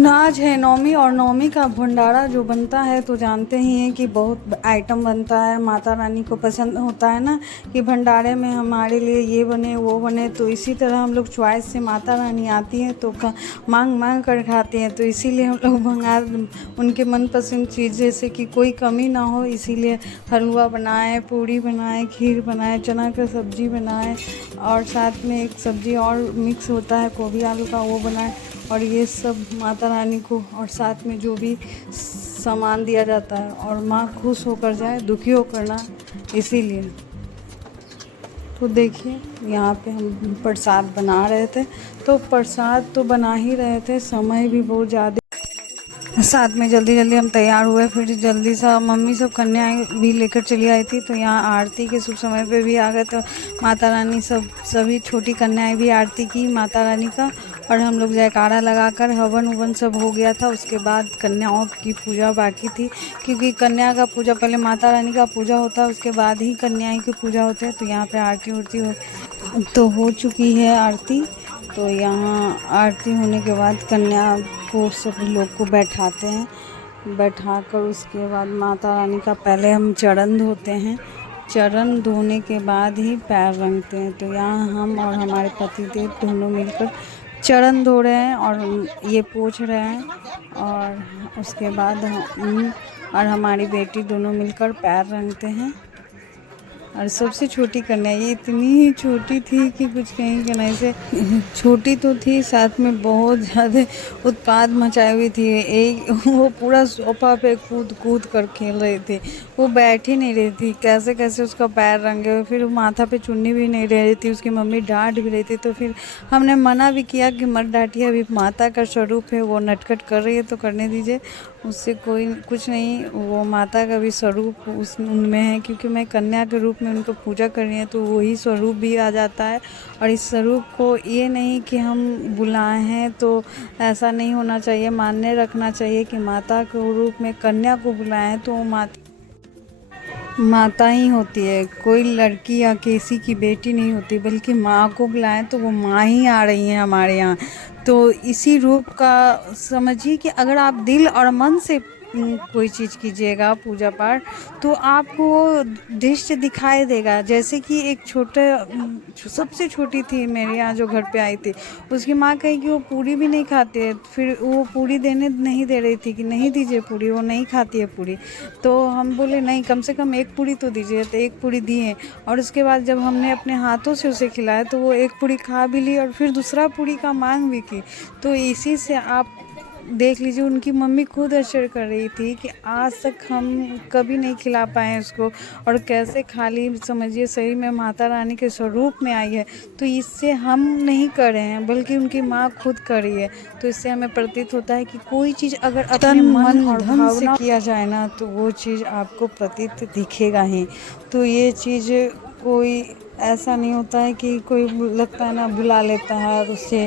नाज है नवमी और नवमी का भंडारा जो बनता है तो जानते ही हैं कि बहुत आइटम बनता है। माता रानी को पसंद होता है ना कि भंडारे में हमारे लिए ये बने वो बने, तो इसी तरह हम लोग चॉइस से माता रानी आती हैं तो मांग मांग कर खाते हैं। तो इसीलिए हम लोग भंगार उनके मनपसंद चीज़ जैसे कि कोई कमी ना हो, इसीलिए हलवा बनाए, पूड़ी बनाए, खीर बनाए, चना का सब्ज़ी बनाए और साथ में एक सब्ज़ी और मिक्स होता है गोभी आलू का, वो बनाए। और ये सब माता रानी को और साथ में जो भी सामान दिया जाता है और माँ खुश होकर जाए, दुखी होकर ना, इसीलिए। तो देखिए यहाँ पे हम प्रसाद बना रहे थे, तो प्रसाद तो बना ही रहे थे, समय भी बहुत ज़्यादा, साथ में जल्दी जल्दी हम तैयार हुए। फिर जल्दी सा मम्मी सब कन्याएं भी लेकर चली आई थी, तो यहाँ आरती के शुभ समय पे भी आ गए। तो माता रानी सभी छोटी कन्याएं भी आरती की माता रानी का, और हम लोग जयकारा लगाकर हवन उवन सब हो गया था। उसके बाद कन्याओं की पूजा बाकी थी, क्योंकि कन्या का पूजा पहले माता रानी का पूजा होता है, उसके बाद ही कन्याएं की पूजा होती है। तो यहाँ पे आरती उरती तो हो चुकी है आरती। तो यहाँ आरती होने के बाद कन्या को सभी लोग को बैठाते हैं, बैठाकर उसके बाद माता रानी का पहले हम चरण धोते हैं, चरण धोने के बाद ही पैर रंगते हैं। तो यहाँ हम और हमारे पतिदेव दोनों मिलकर चरण धो रहे हैं और ये पोंछ रहे हैं, और उसके बाद हम और हमारी बेटी दोनों मिलकर पैर रंगते हैं। और सबसे छोटी कन्या ये इतनी ही छोटी थी कि कुछ कहीं के नहीं से छोटी तो थी, साथ में बहुत ज़्यादा उत्पात मचाई हुई थी। एक वो पूरा सोफा पे कूद कूद कर खेल रही थी, वो बैठ ही नहीं रही थी, कैसे कैसे उसका पैर रंगे हुए। फिर माथा पे चुन्नी भी नहीं रह रही थी, उसकी मम्मी डांट भी रही थी। तो फिर हमने मना भी किया कि मत डांटिए, अभी माता का स्वरूप है, वो नटखट कर रही है तो करने दीजिए, उससे कोई कुछ नहीं, वो माता का भी स्वरूप उनमें है, क्योंकि मैं कन्या के रूप में उनको पूजा कर रही है तो वही स्वरूप भी आ जाता है। और इस स्वरूप को ये नहीं कि हम बुलाए हैं, तो ऐसा नहीं होना चाहिए, मान्य रखना चाहिए कि माता के रूप में कन्या को बुलाएं तो वो माता ही होती है, कोई लड़की या किसी की बेटी नहीं होती, बल्कि माँ को बुलाएं तो वो माँ ही आ रही हैं हमारे यहाँ। तो इसी रूप का समझिए कि अगर आप दिल और मन से कोई चीज़ कीजिएगा पूजा पाठ, तो आपको वो दृश्य दिखाई देगा। जैसे कि एक सबसे छोटी थी मेरे यहाँ जो घर पे आई थी, उसकी माँ कही कि वो पूरी भी नहीं खाती है, फिर वो पूरी देने नहीं दे रही थी कि नहीं दीजिए पूरी, वो नहीं खाती है पूरी। तो हम बोले नहीं, कम से कम एक पूरी तो दीजिए, तो एक पूरी दिए। और उसके बाद जब हमने अपने हाथों से उसे खिलाया तो वो एक पूरी खा भी ली और फिर दूसरा पूरी का मांग भी की। तो इसी से आप देख लीजिए, उनकी मम्मी खुद आश्चर्य कर रही थी कि आज तक हम कभी नहीं खिला पाए उसको, और कैसे खा ली। समझिए सही में माता रानी के स्वरूप में आई है। तो इससे हम नहीं कर रहे हैं, बल्कि उनकी माँ खुद कर रही है। तो इससे हमें प्रतीत होता है कि कोई चीज़ अगर अपने मन और धन से किया जाए ना, तो वो चीज़ आपको प्रतीत दिखेगा ही। तो ये चीज़ कोई ऐसा नहीं होता है कि कोई लगता है ना बुला लेता है और उससे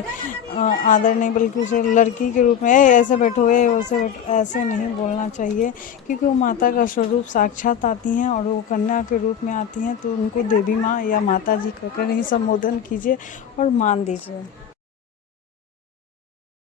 आदर नहीं, बल्कि उसे लड़की के रूप में ऐसे बैठो, वैसे बैठो, ऐसे नहीं बोलना चाहिए, क्योंकि वो माता का स्वरूप साक्षात आती हैं और वो कन्या के रूप में आती हैं। तो उनको देवी माँ या माता जी कहकर ही संबोधन कीजिए और मान दीजिए।